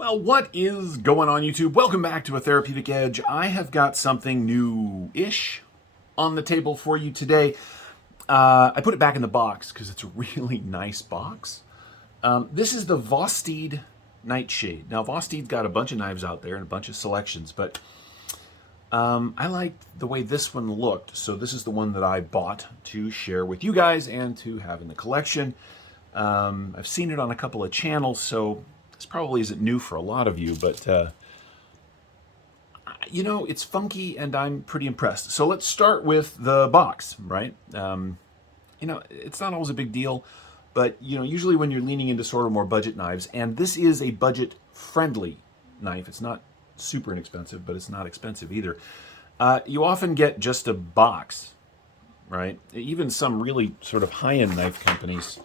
Well, what is going on, YouTube? Welcome back to A Therapeutic Edge. I have got something new-ish on the table for you today. I put it back in the box because it's a really nice box. This is the Vosteed Nightshade. Now, Vosteed's got a bunch of knives out there and a bunch of selections, but I liked the way this one looked, so this is the one that I bought to share with you guys and to have in the collection. I've seen it on a couple of channels, so this probably isn't new for a lot of you, but you know, it's funky and I'm pretty impressed. So let's start with the box, right? You know, it's not always a big deal, but you know, usually when you're leaning into sort of more budget knives, and this is a budget-friendly knife. It's not super inexpensive, but it's not expensive either. You often get just a box, right? Even some really sort of high-end knife companies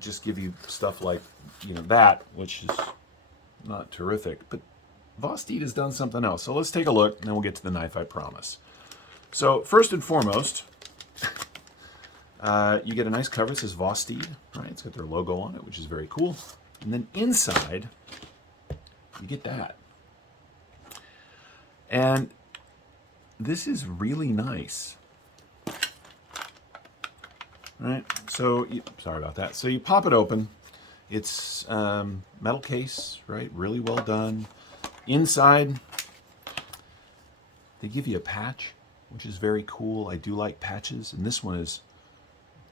just give you stuff like, you know, that, which is not terrific. But Vosteed has done something else. So let's take a look, and then we'll get to the knife, I promise. So first and foremost, you get a nice cover. It says Vosteed, right? It's got their logo on it, which is very cool. And then inside, you get that. And this is really nice. Right, so sorry about that. So you pop it open. It's metal case, right? Really well done. Inside, they give you a patch, which is very cool. I do like patches, and this one is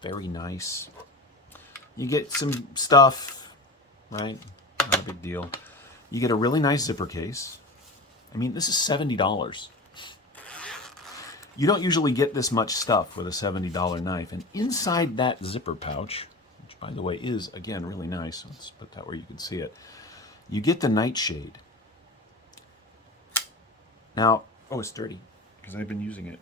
very nice. You get some stuff, right? Not a big deal. You get a really nice zipper case. I mean, this is $70. You don't usually get this much stuff with a $70 knife. And inside that zipper pouch, which by the way is, again, really nice. Let's put that where you can see it. You get the Nightshade. Now, oh, it's dirty because I've been using it.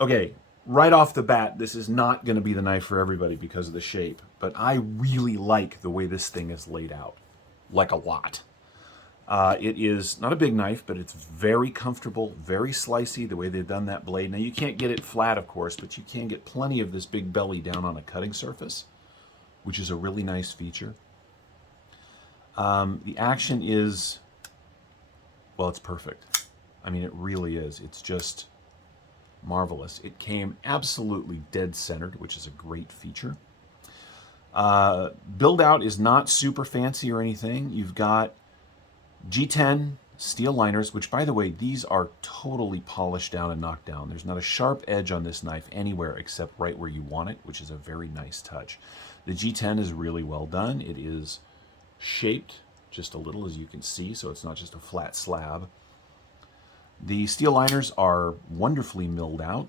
Okay, right off the bat, this is not going to be the knife for everybody because of the shape. But I really like the way this thing is laid out. Like a lot. It is not a big knife, but it's very comfortable, very slicey, the way they've done that blade. Now, you can't get it flat, of course, but you can get plenty of this big belly down on a cutting surface, which is a really nice feature. The action is, well, it's perfect. I mean, it really is. It's just marvelous. It came absolutely dead centered, which is a great feature. Build out is not super fancy or anything. You've got G10 steel liners, which, by the way, these are totally polished down and knocked down. There's not a sharp edge on this knife anywhere except right where you want it, which is a very nice touch. The G10 is really well done. It is shaped just a little, as you can see, so it's not just a flat slab. The steel liners are wonderfully milled out.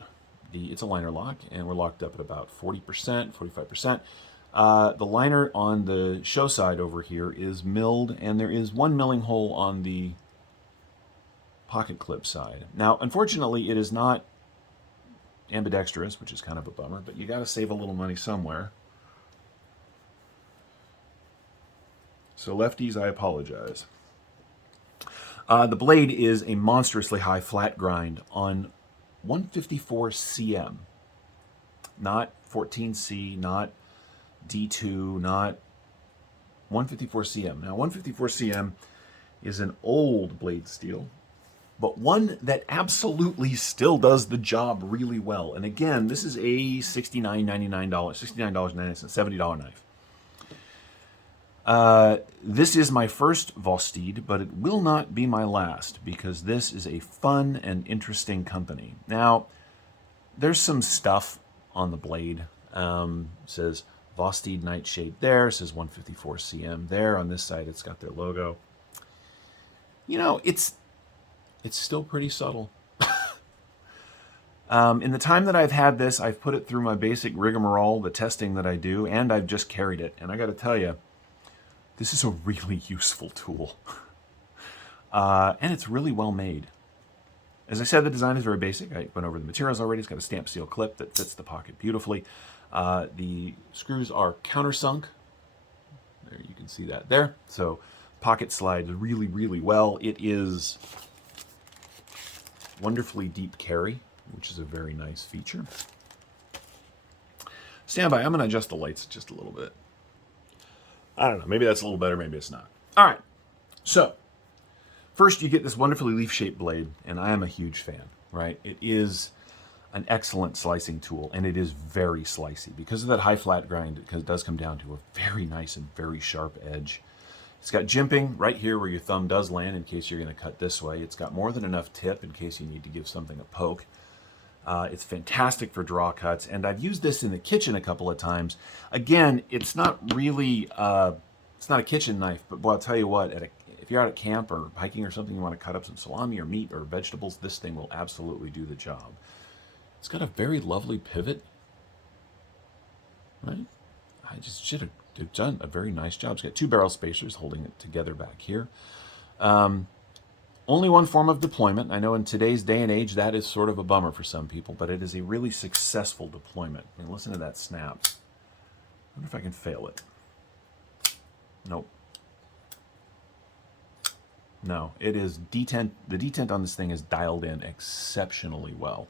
It's a liner lock, and we're locked up at about 40%, 45%. The liner on the show side over here is milled, and there is one milling hole on the pocket clip side. Now, unfortunately, it is not ambidextrous, which is kind of a bummer, but you got to save a little money somewhere. So lefties, I apologize. The blade is a monstrously high flat grind on 154 cm, not 14C, not D2, not 154 cm. Now, 154 cm is an old blade steel, but one that absolutely still does the job really well. And again, this is a $69.99, $69.99, $70 knife. This is my first Vosteed, but it will not be my last because this is a fun and interesting company. Now, there's some stuff on the blade. Says Vosteed Nightshade there, says 154 cm there. On this side, it's got their logo. You know, it's still pretty subtle. In the time that I've had this, I've put it through my basic rigmarole, the testing that I do, and I've just carried it. And I got to tell you, this is a really useful tool. And it's really well made. As I said, the design is very basic. I went over the materials already. It's got a stamp steel clip that fits the pocket beautifully. The screws are countersunk. There, you can see that there. So pocket slides really, really well. It is wonderfully deep carry, which is a very nice feature. Stand by. I'm going to adjust the lights just a little bit. I don't know. Maybe that's a little better. Maybe it's not. All right. So first you get this wonderfully leaf-shaped blade, and I am a huge fan, right? It is an excellent slicing tool, and it is very slicey. Because of that high flat grind, it does come down to a very nice and very sharp edge. It's got jimping right here where your thumb does land in case you're going to cut this way. It's got more than enough tip in case you need to give something a poke. It's fantastic for draw cuts, and I've used this in the kitchen a couple of times. Again, it's not really, it's not a kitchen knife, but boy, I'll tell you what, if you're out at camp or hiking or something, you want to cut up some salami or meat or vegetables, this thing will absolutely do the job. It's got a very lovely pivot, right? I just should have done a very nice job. It's got two barrel spacers holding it together back here. Only one form of deployment. I know in today's day and age that is sort of a bummer for some people, but it is a really successful deployment. I mean, listen to that snap. I wonder if I can fail it. Nope. No, it is detent. The detent on this thing is dialed in exceptionally well.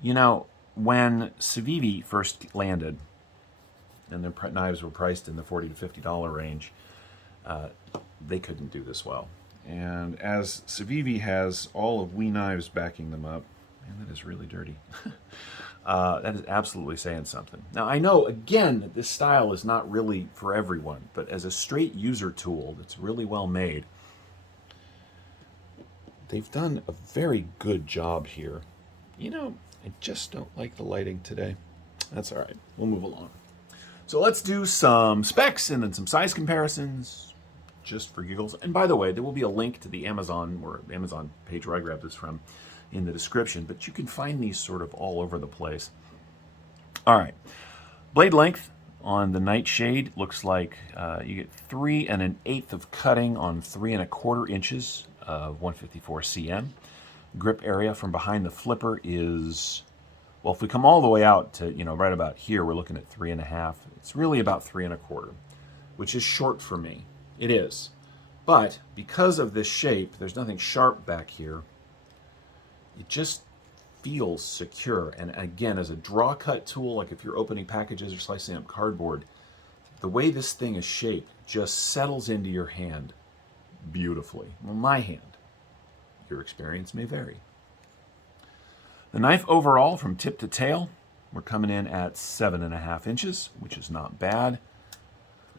You know, when Civivi first landed, and their knives were priced in the $40 to $50 range, they couldn't do this well. And as Civivi has all of We Knives backing them up, man, that is really dirty. That is absolutely saying something. Now, I know, again, that this style is not really for everyone, but as a straight user tool that's really well made, they've done a very good job here. You know, I just don't like the lighting today. That's all right. We'll move along. So let's do some specs and then some size comparisons, just for giggles. And by the way, there will be a link to the Amazon page where I grabbed this from in the description, but you can find these sort of all over the place. All right. Blade length on the Nightshade looks like you get 3 1/8 of cutting on 3 1/4 inches of 154 cm. Grip area from behind the flipper is, well, if we come all the way out to, you know, right about here, we're looking at 3 1/2. It's really about 3 1/4, which is short for me. It is. But because of this shape, there's nothing sharp back here. It just feels secure. And again, as a draw cut tool, like if you're opening packages or slicing up cardboard, the way this thing is shaped just settles into your hand beautifully. Well, my hand. Your experience may vary. The knife overall, from tip to tail, we're coming in at 7 1/2 inches, which is not bad.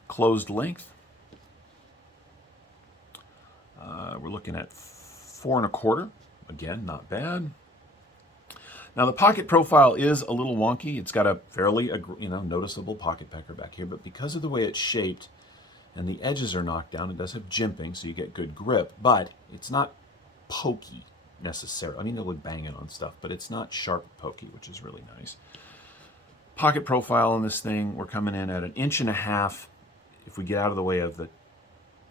Closed length, we're looking at 4 1/4. Again, not bad. Now the pocket profile is a little wonky. It's got a fairly, noticeable pocket pecker back here, but because of the way it's shaped and the edges are knocked down, it does have jimping, so you get good grip, but it's not pokey necessarily. I mean, it would bang it on stuff, but it's not sharp pokey, which is really nice. Pocket profile on this thing, we're coming in at 1 1/2 inches if we get out of the way of the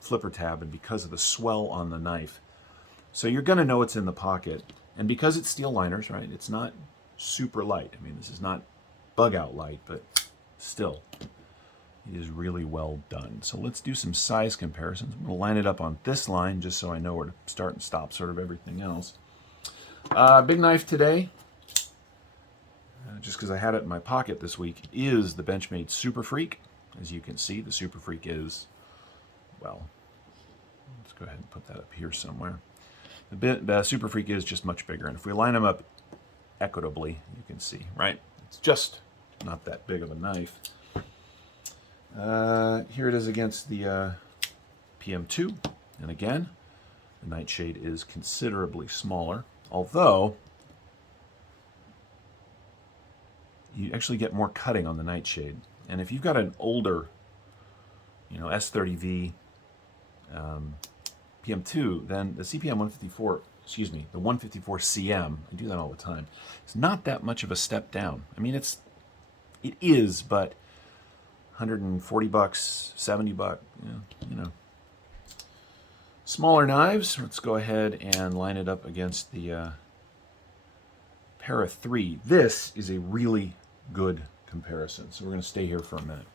flipper tab and because of the swell on the knife. So you're going to know it's in the pocket. And because it's steel liners, right, it's not super light. I mean, this is not bug out light, but still, it is really well done. So let's do some size comparisons. I'm going to line it up on this line just so I know where to start and stop sort of everything else. Big knife today, just because I had it in my pocket this week, is the Benchmade Super Freak. As you can see, the Super Freak is, well, let's go ahead and put that up here somewhere. The Super Freak is just much bigger, and if we line them up equitably, you can see, right? It's just not that big of a knife. Here it is against the PM2, and again, the Nightshade is considerably smaller, although you actually get more cutting on the Nightshade. And if you've got an older, S30V PM2, then the CPM 154, the 154 CM, I do that all the time, it's not that much of a step down. I mean, it is, but $140, $70, Smaller knives, let's go ahead and line it up against the Para 3. This is a really good comparison, so we're going to stay here for a minute.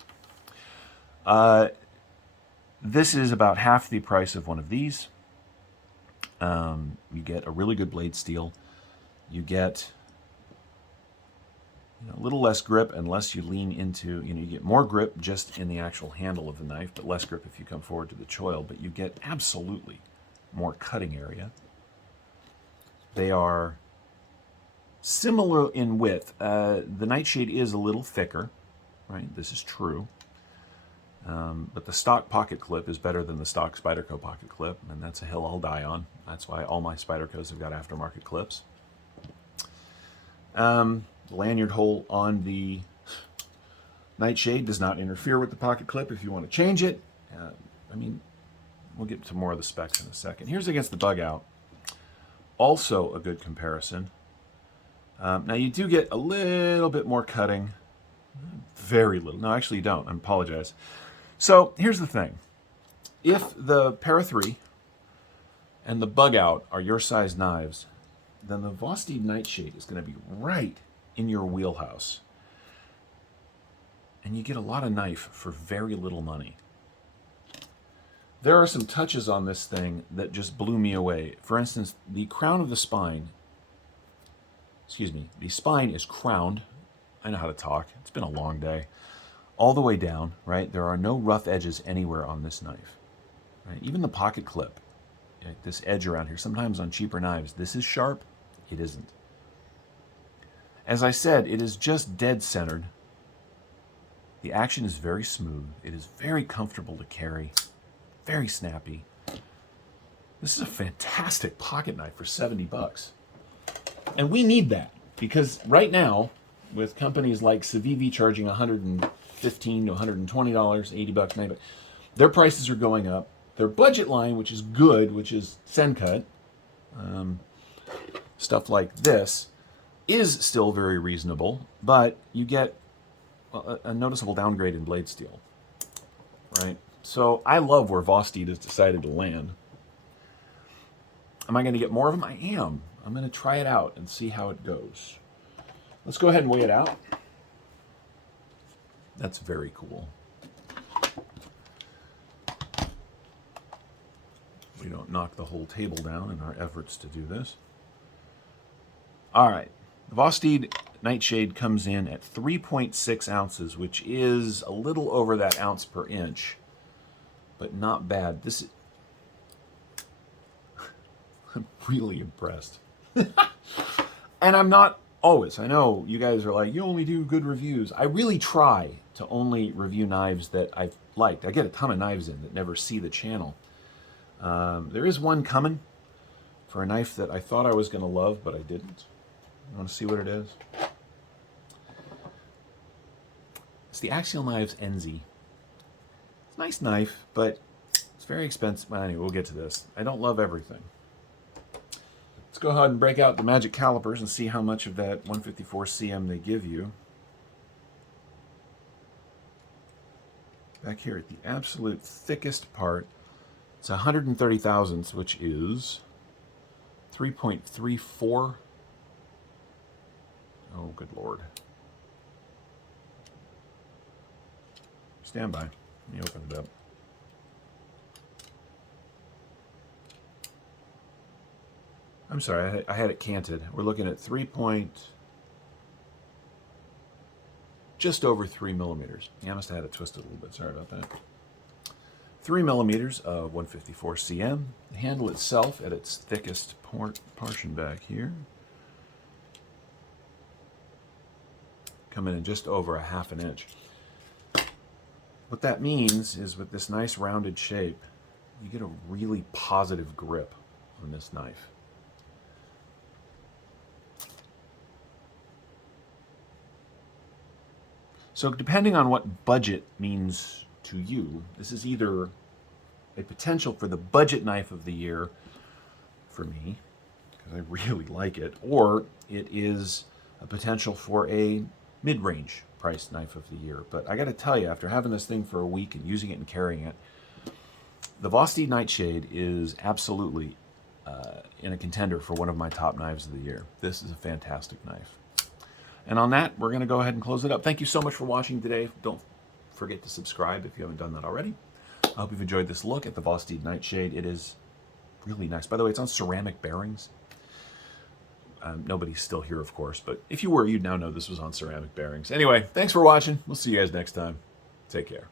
This is about half the price of one of these. You get a really good blade steel. You get, a little less grip unless you lean into, you get more grip just in the actual handle of the knife, but less grip if you come forward to the choil, but you get absolutely more cutting area. They are similar in width. The Nightshade is a little thicker, right? This is true. But the stock pocket clip is better than the stock Spyderco pocket clip, and that's a hill I'll die on. That's why all my Spydercos have got aftermarket clips. The lanyard hole on the Nightshade does not interfere with the pocket clip if you want to change it. I mean, we'll get to more of the specs in a second. Here's against the Bug Out. Also a good comparison. Now you do get a little bit more cutting. Very little. No, actually you don't. I apologize. So here's the thing. If the Para 3 and the Bug Out are your size knives, then the Vosteed Nightshade is going to be right in your wheelhouse. And you get a lot of knife for very little money. There are some touches on this thing that just blew me away. For instance, the crown of the spine, the spine is crowned. I know how to talk. It's been a long day. All the way down, right? There are no rough edges anywhere on this knife. Right? Even the pocket clip, like this edge around here, sometimes on cheaper knives, this is sharp. It isn't. As I said, it is just dead centered. The action is very smooth. It is very comfortable to carry. Very snappy. This is a fantastic pocket knife for 70 bucks. And we need that because right now, with companies like Civivi charging $115 to $120, 80 bucks, 90 bucks, their prices are going up. Their budget line, which is good, which is Sencut, stuff like this, is still very reasonable, but you get a noticeable downgrade in blade steel, right? So I love where Vosteed has decided to land. Am I going to get more of them? I am. I'm going to try it out and see how it goes. Let's go ahead and weigh it out. That's very cool. We don't knock the whole table down in our efforts to do this. All right. The Vosteed Nightshade comes in at 3.6 ounces, which is a little over that ounce per inch, but not bad. I'm really impressed. And I'm not always. I know you guys are like, you only do good reviews. I really try to only review knives that I've liked. I get a ton of knives in that never see the channel. There is one coming for a knife that I thought I was going to love, but I didn't. You want to see what it is? It's the Axial Knives NZ. It's a nice knife, but it's very expensive. Well, anyway, we'll get to this. I don't love everything. Let's go ahead and break out the magic calipers and see how much of that 154 cm they give you. Back here at the absolute thickest part, it's 130 thousandths, which is 3.34. Oh, good Lord. Stand by. Let me open it up. I'm sorry, I had it canted. We're looking at just over 3 millimeters. Yeah, I must have had it twisted a little bit. Sorry about that. 3 millimeters of 154 cm. The handle itself at its thickest portion back here. Coming in just over a half an inch. What that means is with this nice rounded shape, you get a really positive grip on this knife. So depending on what budget means to you, this is either a potential for the budget knife of the year for me, because I really like it, or it is a potential for a mid-range price knife of the year. But I got to tell you, after having this thing for a week and using it and carrying it, the Vosteed Nightshade is absolutely in a contender for one of my top knives of the year. This is a fantastic knife. And on that, we're going to go ahead and close it up. Thank you so much for watching today. Don't forget to subscribe if you haven't done that already. I hope you've enjoyed this look at the Vosteed Nightshade. It is really nice. By the way, it's on ceramic bearings. Nobody's still here, of course, but if you were, you'd now know this was on ceramic bearings. Anyway, thanks for watching. We'll see you guys next time. Take care.